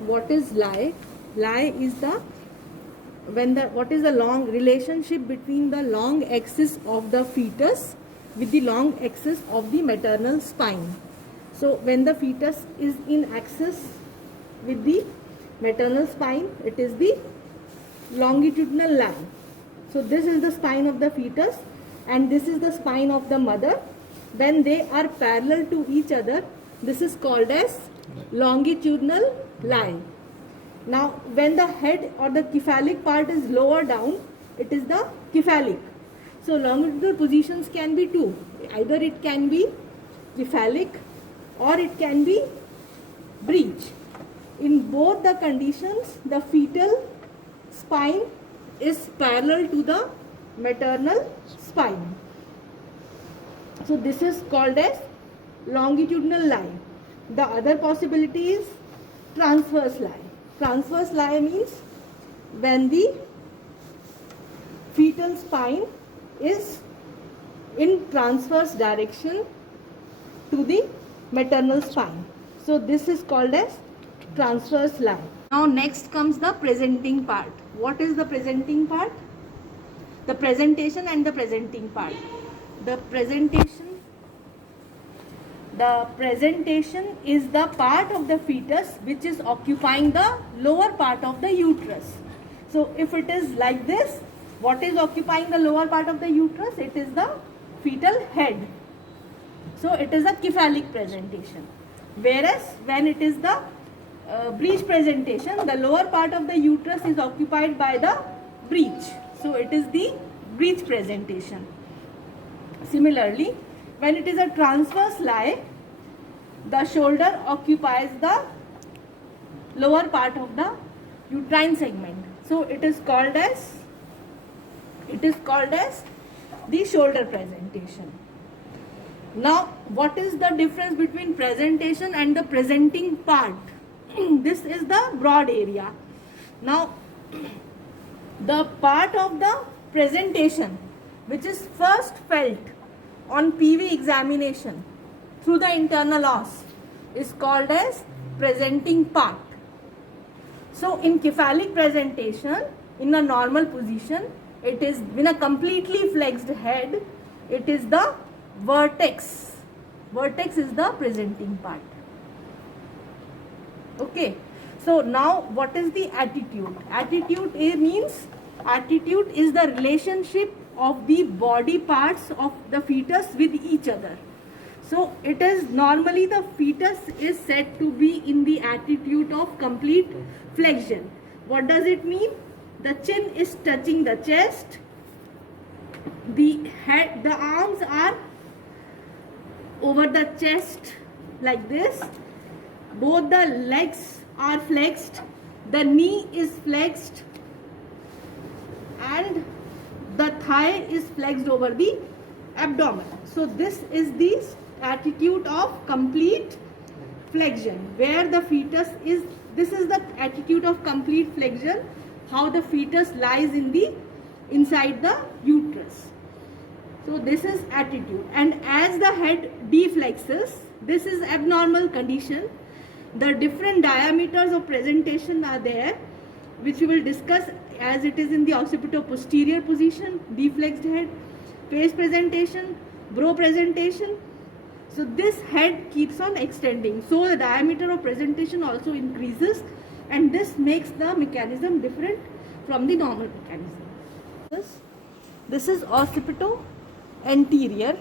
what is lie? Lie is the what is the long relationship between the long axis of the fetus with the long axis of the maternal spine. So when the fetus is in axis with the maternal spine, it is the longitudinal line. So this is the spine of the fetus and this is the spine of the mother. When they are parallel to each other, this is called as longitudinal line. Now when the head or the cephalic part is lower down, it is the cephalic. So longitudinal positions can be two. Either it can be cephalic or it can be breech. In both the conditions, the fetal spine is parallel to the maternal spine. So this is called as longitudinal line. The other possibility is transverse line. Transverse lie means when the fetal spine is in transverse direction to the maternal spine. So this is called as transverse line. Now next comes the presenting part. What is the presenting part? The presentation and the presenting part. The presentation is the part of the fetus which is occupying the lower part of the uterus. So if it is like this, what is occupying the lower part of the uterus? It is the fetal head. So it is a cephalic presentation. Whereas when it is the breech presentation, the lower part of the uterus is occupied by the breech. So it is the breech presentation. Similarly, when it is a transverse lie, the shoulder occupies the lower part of the uterine segment. So it is called as the shoulder presentation. Now, what is the difference between presentation and the presenting part? This is the broad area. Now, the part of the presentation which is first felt on PV examination through the internal os is called as presenting part. So in cephalic presentation, in a normal position, it is in a completely flexed head, it is the vertex. Vertex is the presenting part. Okay. So now what is the attitude? Attitude means attitude is the relationship of the body parts of the fetus with each other. So it is normally the fetus is said to be in the attitude of complete flexion. What does it mean? The chin is touching the chest. The head, the arms are over the chest like this. Both the legs are flexed. The knee is flexed. And the thigh is flexed over the abdomen. So this is the attitude of complete flexion, where the fetus is, this is the attitude of complete flexion, how the fetus lies in the inside the uterus. So this is attitude, and as the head deflexes, this is abnormal condition. The different diameters of presentation are there, which we will discuss as it is in the occipito-posterior position, deflexed head, face presentation, brow presentation. So this head keeps on extending. So the diameter of presentation also increases, and this makes the mechanism different from the normal mechanism. This is occipito-anterior.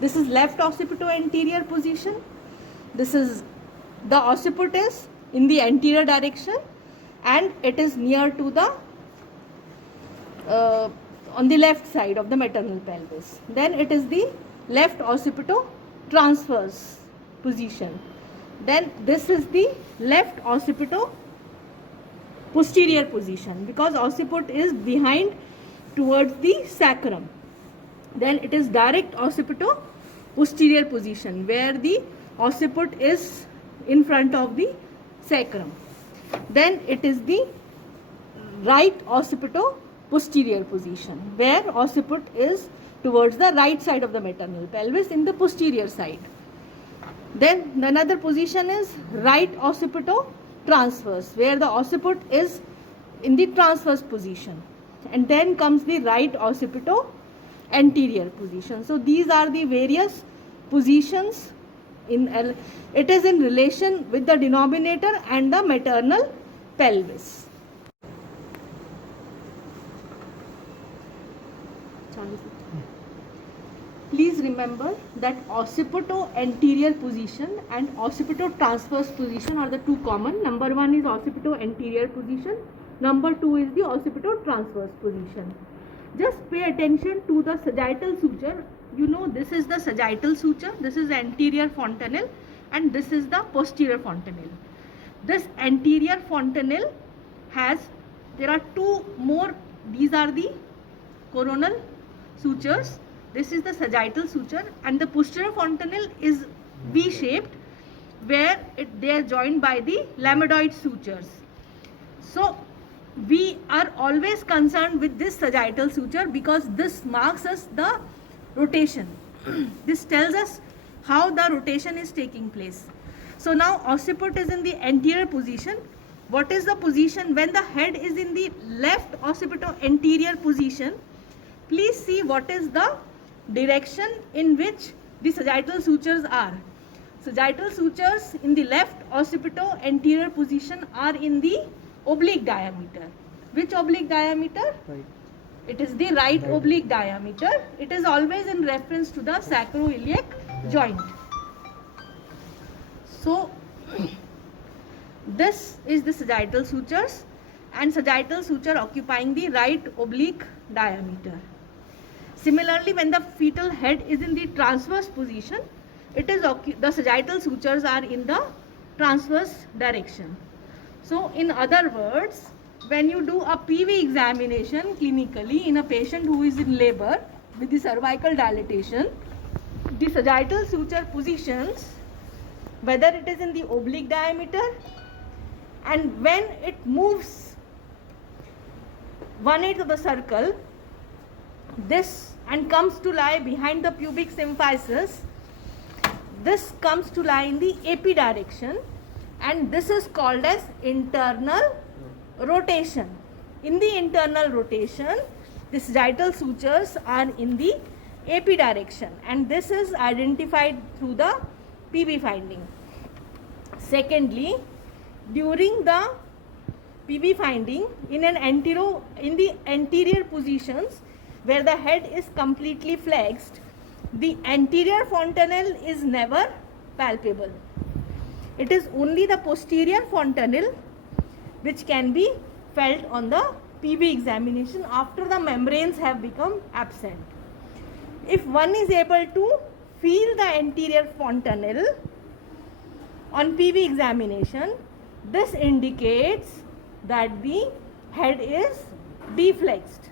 This is left occipito-anterior position. This is the occiput is in the anterior direction, and it is near to the on the left side of the maternal pelvis. Then it is the left occipito transverse position. Then this is the left occipito posterior position, because occiput is behind towards the sacrum. Then it is direct occipito posterior position, where the occiput is in front of the sacrum. Then it is the right occipito posterior position, where occiput is towards the right side of the maternal pelvis in the posterior side. Then another position is right occipito transverse, where the occiput is in the transverse position, and then comes the right occipito anterior position. So these are the various positions in it is in relation with the denominator and the maternal pelvis. Please remember that occipito anterior position and occipito transverse position are the two common. Number one is occipito anterior position. Number two is the occipito transverse position. Just pay attention to the sagittal suture. You know, this is the sagittal suture, this is anterior fontanelle, and this is the posterior fontanelle. This anterior fontanelle has, there are two more, these are the coronal sutures. This is the sagittal suture, and the posterior fontanelle is V-shaped, where they are joined by the lamidoid sutures. So we are always concerned with this sagittal suture because this marks us the rotation. This tells us how the rotation is taking place. So now occiput is in the anterior position. What is the position when the head is in the left occipito anterior position? Please see what is the direction in which the sagittal sutures are. Sagittal sutures in the left occipito anterior position are in the oblique diameter. Which oblique diameter? Right. It is the right oblique diameter. It is always in reference to the sacroiliac joint. So this is the sagittal sutures, and sagittal suture occupying the right oblique diameter. Similarly, when the fetal head is in the transverse position, it is the sagittal sutures are in the transverse direction. So in other words, when you do a PV examination clinically in a patient who is in labor with the cervical dilatation, the sagittal suture positions, whether it is in the oblique diameter, and when it moves 1/8 of the circle, this and comes to lie behind the pubic symphysis, this comes to lie in the AP direction, and this is called as internal rotation. In the internal rotation, the sagittal sutures are in the AP direction, and this is identified through the PV finding. Secondly, during the PV finding, in the anterior positions where the head is completely flexed, the anterior fontanelle is never palpable. It is only the posterior fontanelle which can be felt on the PV examination after the membranes have become absent. If one is able to feel the anterior fontanelle on PV examination, this indicates that the head is deflexed.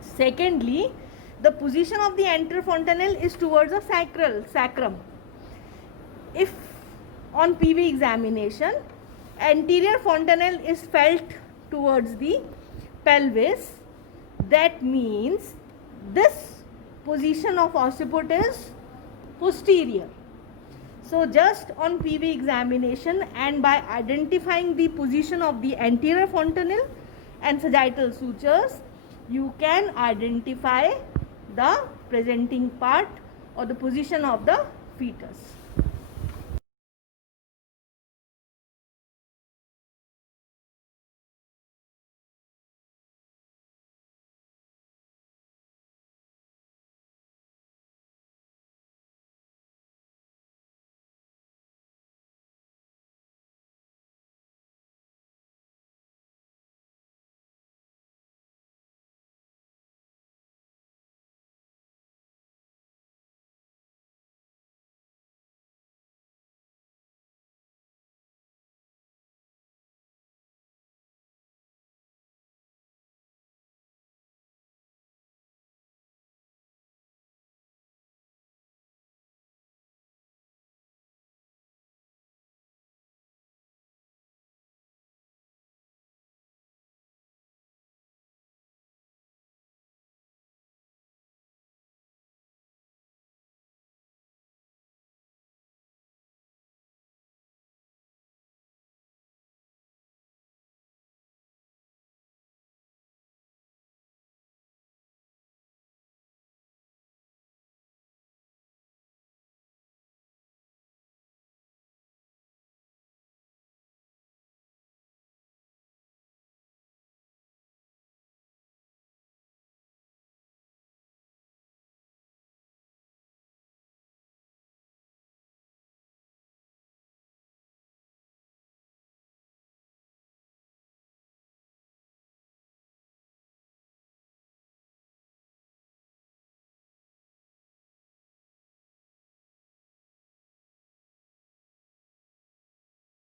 Secondly, the position of the anterior fontanelle is towards the sacrum. If on PV examination, anterior fontanelle is felt towards the pelvis, that means this position of occiput is posterior. So just on PV examination and by identifying the position of the anterior fontanelle and sagittal sutures, you can identify the presenting part or the position of the fetus.